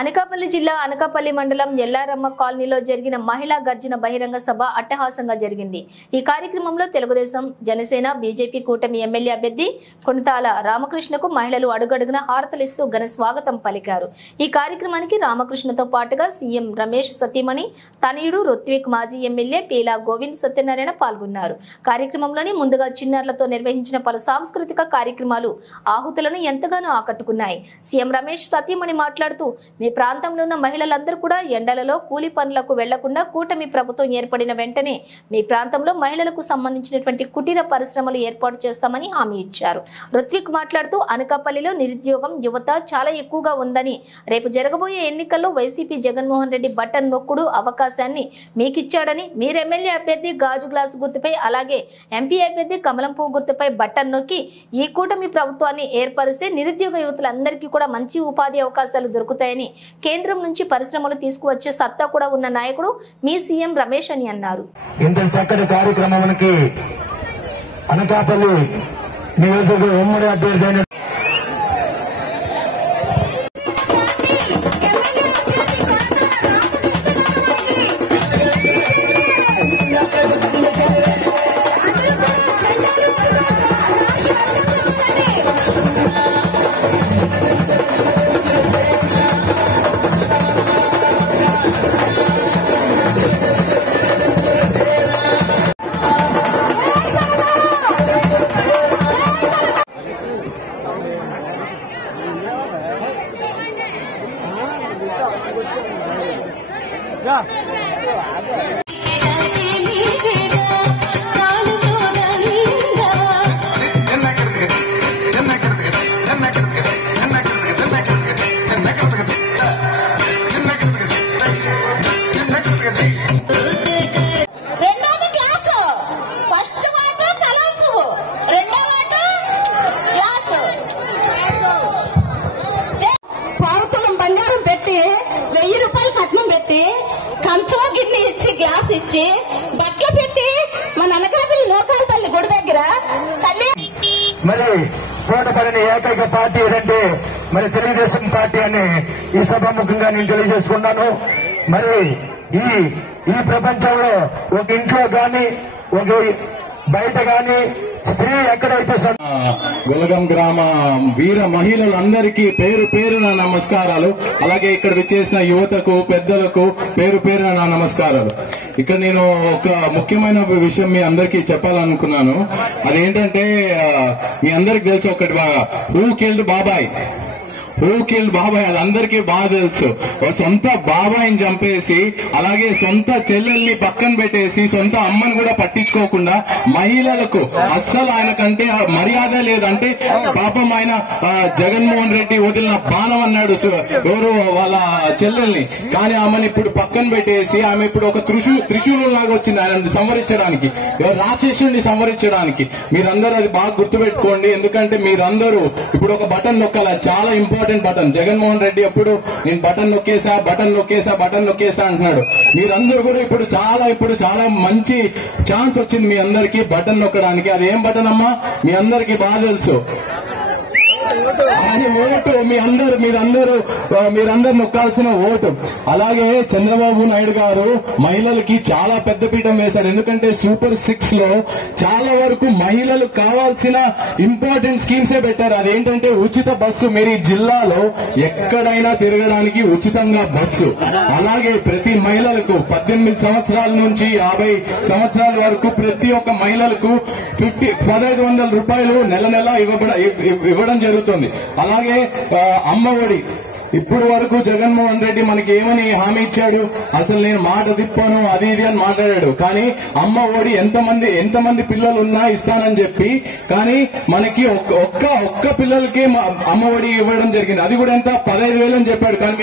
అనకాపల్లి జిల్లా అనకాపల్లి మండలం ఎల్లారమ్మ కాలనీలో జరిగిన మహిళా గర్జన బహిరంగ సభ అట్టహాసంగా జరిగింది। ఈ కార్యక్రమంలో తెలుగుదేశం, జనసేన, బీజేపీ కూటమి ఎమ్మెల్యే అభ్యర్థి కొణతాల రామకృష్ణకు మహిళలు అడుగడుగున హారతలిస్తూ ఘన స్వాగతం పలికారు। ఈ కార్యక్రమానికి రామకృష్ణతో పాటుగా సీఎం రమేష్ సతీమణి తనయుడు రుత్విక్, మాజీ ఎమ్మెల్యే పీలా గోవింద్ సత్యనారాయణ పాల్గొన్నారు। కార్యక్రమంలోని ముందుగా చిన్నారులతో నిర్వహించిన పలు సాంస్కృతిక కార్యక్రమాలు ఆహుతులను ఎంతగానో ఆకట్టుకున్నాయి। సీఎం రమేష్ సతీమణి మాట్లాడుతూ మీ ప్రాంతంలో ఉన్న మహిళలందరూ కూడా ఎండలలో కూలి పనులకు వెళ్లకుండా కూటమి ప్రభుత్వం ఏర్పడిన వెంటనే మీ ప్రాంతంలో మహిళలకు సంబంధించినటువంటి కుటీర పరిశ్రమలు ఏర్పాటు చేస్తామని హామీ ఇచ్చారు। రుత్విక్ మాట్లాడుతూ అనకాపల్లిలో నిరుద్యోగం యువత చాలా ఎక్కువగా ఉందని, రేపు జరగబోయే ఎన్నికల్లో వైసీపీ జగన్మోహన్ రెడ్డి బటన్ నొక్కుడు అవకాశాన్ని మీకిచ్చాడని, మీరు ఎమ్మెల్యే అభ్యర్థి గాజు గ్లాసు గుర్తుపై అలాగే ఎంపీ అభ్యర్థి కమలం పువ్వు గుర్తుపై బటన్ నొక్కి ఈ కూటమి ప్రభుత్వాన్ని ఏర్పరిస్తే నిరుద్యోగ యువతులందరికీ కూడా మంచి ఉపాధి అవకాశాలు దొరుకుతాయని, కేంద్రం నుంచి పరిశ్రమలు తీసుకువచ్చే సత్తా కూడా ఉన్న నాయకుడు మీ సీఎం రమేష్ అని అన్నారు। ఇంత చక్కటి కార్యక్రమానికి అనకాపల్లి నియోజకవర్గ ఉమ్మడి అభ్యర్థి అయిన గ్లాస్ ఇచ్చి బట్టలు పెట్టి మన అనకాపల్లి లోకాల తల్లి గుడి దగ్గర తల్లి మరి పోటపడిన ఏకైక పార్టీ ఏదంటే మరి తెలుగుదేశం పార్టీ అని ఈ సభాముఖంగా నేను తెలియజేసుకున్నాను। మరి ఈ ప్రపంచంలో ఒక ఇంట్లో గాని ఒక బయట గాని స్త్రీ ఎక్కడైతే వెలగం గ్రామ వీర మహిళలందరికీ పేరు పేరున నమస్కారాలు, అలాగే ఇక్కడ విచ్చేసిన యువతకు, పెద్దలకు పేరు పేరున నా నమస్కారాలు। ఇక్కడ నేను ఒక ముఖ్యమైన విషయం మీ అందరికీ చెప్పాలనుకున్నాను। అదేంటంటే మీ అందరికి తెలుసు ఒకటి బాగా, హూ కిల్డ్ బాబాయ్, అది అందరికీ బాగా తెలుసు। సొంత బాబాయిని చంపేసి అలాగే సొంత చెల్లెల్ని పక్కన పెట్టేసి సొంత అమ్మని కూడా పట్టించుకోకుండా మహిళలకు అస్సలు ఆయనకంటే మర్యాద లేదంటే పాపం ఆయన జగన్మోహన్ రెడ్డి వదిలిన బాణం అన్నాడు ఎవరు వాళ్ళ చెల్లెల్ని, కానీ ఆమెను ఇప్పుడు పక్కన పెట్టేసి ఆమె ఇప్పుడు ఒక త్రిశూలం లాగా వచ్చింది ఆయన సంవరించడానికి, రాక్షసుడిని సంవరించడానికి। మీరందరూ అది బాగా గుర్తుపెట్టుకోండి, ఎందుకంటే మీరందరూ ఇప్పుడు ఒక బటన్ నొక్కాల, చాలా ఇంపార్టెంట్ బటన్। జగన్మోహన్ రెడ్డి ఎప్పుడు నేను బటన్ నొక్కేసా అంటున్నాడు, మీరందరూ కూడా ఇప్పుడు చాలా మంచి ఛాన్స్ వచ్చింది మీ అందరికీ బటన్ నొక్కడానికి। అదేం బటన్ అమ్మా మీ అందరికీ బాగా తెలుసు, అది ఓటు। మీరందరూ నొక్కాల్సిన ఓటు। అలాగే చంద్రబాబు నాయుడు గారు మహిళలకి చాలా పెద్ద పీఠం వేశారు, ఎందుకంటే సూపర్ 6 లో చాలా వరకు మహిళలకు కావాల్సిన ఇంపార్టెంట్ స్కీమ్సే పెట్టారు। అదేంటంటే ఉచిత బస్సు, మీరు జిల్లాలో ఎక్కడైనా తిరగడానికి ఉచితంగా బస్సు, అలాగే ప్రతి మహిళలకు 18 సంవత్సరాల నుంచి 50 సంవత్సరాల వరకు ప్రతి ఒక్క మహిళలకు 1500 రూపాయలు నెల ఇవ్వడం జరుగుతుంది। అలాగే అమ్మ ఒడి, ఇప్పుడు వరకు జగన్మోహన్ రెడ్డి మనకి ఏమని హామీ ఇచ్చాడు, అసలు నేను మాట తిప్పాను అది ఇది అని మాట్లాడాడు, కానీ అమ్మ ఒడి ఎంతమంది పిల్లలు ఉన్నా ఇస్తానని చెప్పి, కానీ మనకి ఒక్క పిల్లలకి అమ్మ ఒడి ఇవ్వడం జరిగింది, అది కూడా ఎంత 15,000 అని చెప్పాడు, కానీ